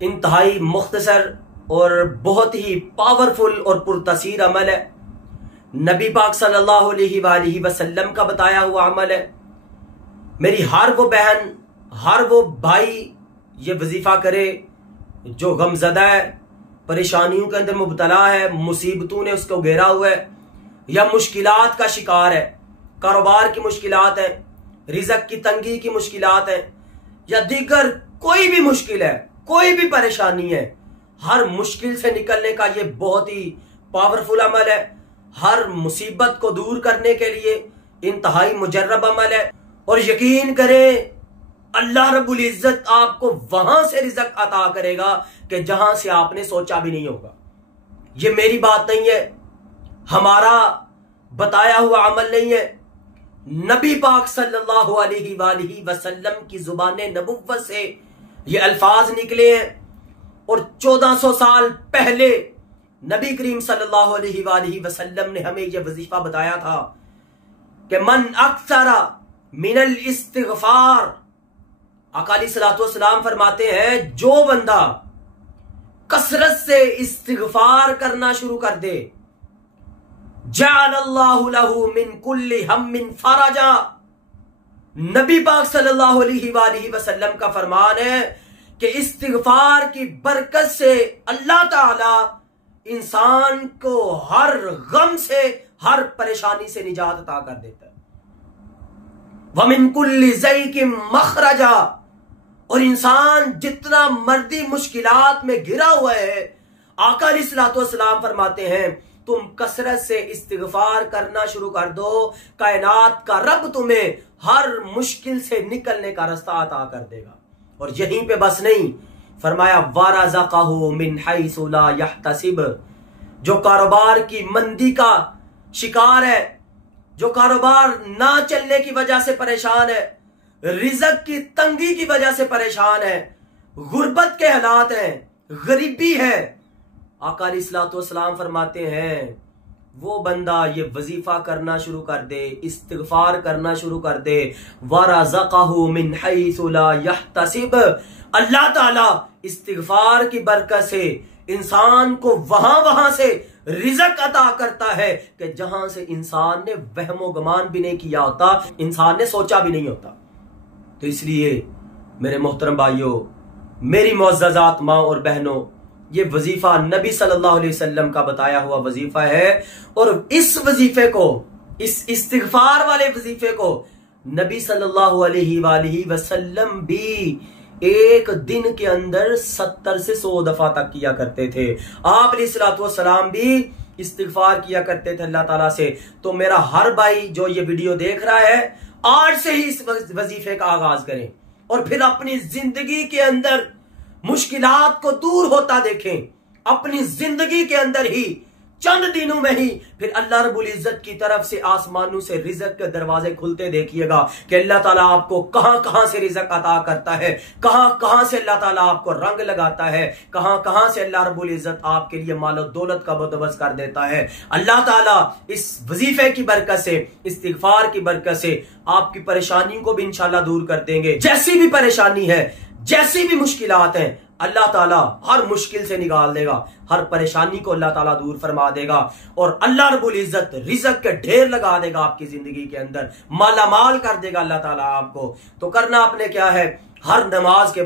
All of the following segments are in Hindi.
इंतहाई मुख्तसर और बहुत ही पावरफुल और पुरतसीर अमल है। नबी पाक सल्लल्लाहु अलैहि वसल्लम का बताया हुआ अमल है। मेरी हर वो बहन, हर वो भाई ये वजीफा करे जो गमजदा है, परेशानियों के अंदर मुबतला है, मुसीबतों ने उसको घेरा हुआ है, या मुश्किलात का शिकार है, कारोबार की मुश्किलात है, रिज़्क़ की तंगी की मुश्किलात है, या दीगर कोई भी मुश्किल है, कोई भी परेशानी है, हर मुश्किल से निकलने का ये बहुत ही पावरफुल अमल है। हर मुसीबत को दूर करने के लिए इंतहाई मुजर्रब अमल है। और यकीन करें, अल्लाह रब्बुल इज्जत आपको वहां से रिज़्क़ अता करेगा कि जहां से आपने सोचा भी नहीं होगा। ये मेरी बात नहीं है, हमारा बताया हुआ अमल नहीं है, नबी पाक सल्लल्लाहु अलैहि वसल्लम की जुबान नबुव्वत से ये अल्फाज निकले हैं। और 1400 साल पहले नबी करीम सल्लल्लाहु अलैहि वसल्लम ने हमें यह वजीफा बताया था कि मन अक्सरा मिनल इस्तिग़फ़ार, आका अलैहिस्सलातु वस्सलाम फरमाते हैं, जो बंदा कसरत से इस्तिग़फ़ार करना शुरू कर दे, जअलल्लाहु लहू मिन कुल्ली हम्मिन फरजा। नबी पाक सल्लल्लाहु अलैहि वसल्लम का फरमान है कि इस्तिग़फ़ार की बरकत से अल्लाह ताला इंसान को हर गम से, हर परेशानी से निजात अता कर देता है। वमिन कुल्ली ज़ैक़िन मखरजा, और इंसान जितना मर्दी मुश्किलात में घिरा हुआ है, आका अलैहिस्सलातु वस्सलाम फरमाते हैं, तुम कसरत से इस्तिग़फ़ार करना शुरू कर दो, कायनात का रब तुम्हें हर मुश्किल से निकलने का रास्ता अता कर देगा। और यहीं पे बस नहीं, फरमाया वरज़क़हु मिन हैसु ला यहतसिब। जो कारोबार की मंदी का शिकार है, जो कारोबार ना चलने की वजह से परेशान है, रिज़्क़ की तंगी की वजह से परेशान है, गुर्बत के हालात हैं, गरीबी है, आका अलैहिस्सलातु वस्सलाम फरमाते हैं, वो बंदा ये वजीफा करना शुरू कर दे, इस्तिग़फ़ार करना शुरू कर दे, वरज़क़हु मिन हैसु ला यहतसिब। अल्लाह ताला इस्तिग़फ़ार की बरकत से इंसान को वहां से रिज़्क़ अता करता है कि जहां से इंसान ने वहमो गमान भी नहीं किया होता, इंसान ने सोचा भी नहीं होता। तो इसलिए मेरे मोहतरम भाइयों, मेरी मुअज़्ज़ज़ात माँ और बहनों, ये वजीफा नबी सल्लल्लाहु अलैहि वसल्लम का बताया हुआ वजीफा है। और इस वजीफे को, इस इस्तिग़फ़ार वाले वजीफे को नबी सल्लल्लाहु अलैहि वसल्लम भी एक दिन के अंदर 70 से 100 दफा तक किया करते थे। आप अलैहिस्सलातु वस्सलाम भी इस्तिग़फ़ार किया करते थे अल्लाह ताला से। तो मेरा हर भाई जो ये वीडियो देख रहा है, आज से ही इस वजीफे का आगाज करें और फिर अपनी जिंदगी के अंदर मुश्किलात को दूर होता देखें। अपनी जिंदगी के अंदर ही चंद दिनों में ही फिर अल्लाह रब्बुल इज्जत की तरफ से आसमानों से रिज़्क़ के दरवाजे खुलते देखिएगा कि अल्लाह ताला आपको कहां कहां से रिज़्क़ अता करता है, कहां कहां से अल्लाह ताला आपको रंग लगाता है, कहां कहां से अल्लाह रब्बुल इज्जत आपके लिए मालो दौलत का बंदोबस्त कर देता है। अल्लाह ताला इस वजीफे की बरकत से, इस्तिग़फ़ार की बरकत से आपकी परेशानियों को भी इंशाल्लाह दूर कर देंगे। जैसी भी परेशानी है, जैसी भी मुश्किलात हैं, अल्लाह ताला हर मुश्किल से निकाल देगा, हर परेशानी को अल्लाह ताला दूर फरमा देगा और अल्लाह रब्बुल इज्जत रिज़्क़ के ढेर लगा देगा आपकी जिंदगी के अंदर, मालामाल कर देगा अल्लाह ताला आपको। तो करना आपने क्या है, हर नमाज के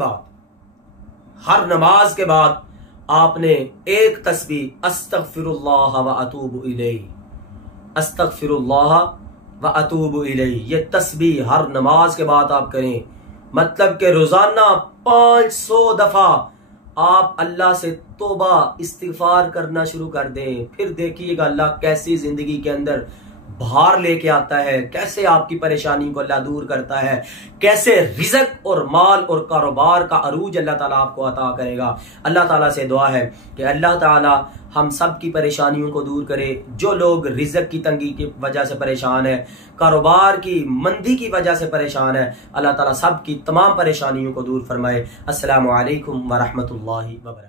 बाद आपने एक तस्बीह अस्तग़फ़िरुल्लाह व अतूबु इलैहि, अस्तग़फ़िरुल्लाह व अतूबु इलैहि, ये तस्बीह हर नमाज के बाद आप करें। मतलब कि रोजाना 500 दफा आप अल्लाह से तौबा इस्तिग़फ़ार करना शुरू कर दें। फिर देखिएगा अल्लाह कैसी जिंदगी के अंदर बाहर लेके आता है, कैसे आपकी परेशानी को अल्लाह दूर करता है, कैसे रिज़्क़ और माल और कारोबार का अरूज अल्लाह ताला आपको अता करेगा। अल्लाह ताला से दुआ है कि अल्लाह ताला हम सब की परेशानियों को दूर करे। जो लोग रिज़्क़ की तंगी की वजह से परेशान है, कारोबार की मंदी की वजह से परेशान है, अल्लाह ताला सब की तमाम परेशानियों को दूर फरमाए। अस्सलामु अलैकुम व रहमतुल्लाहि व बरकातहू।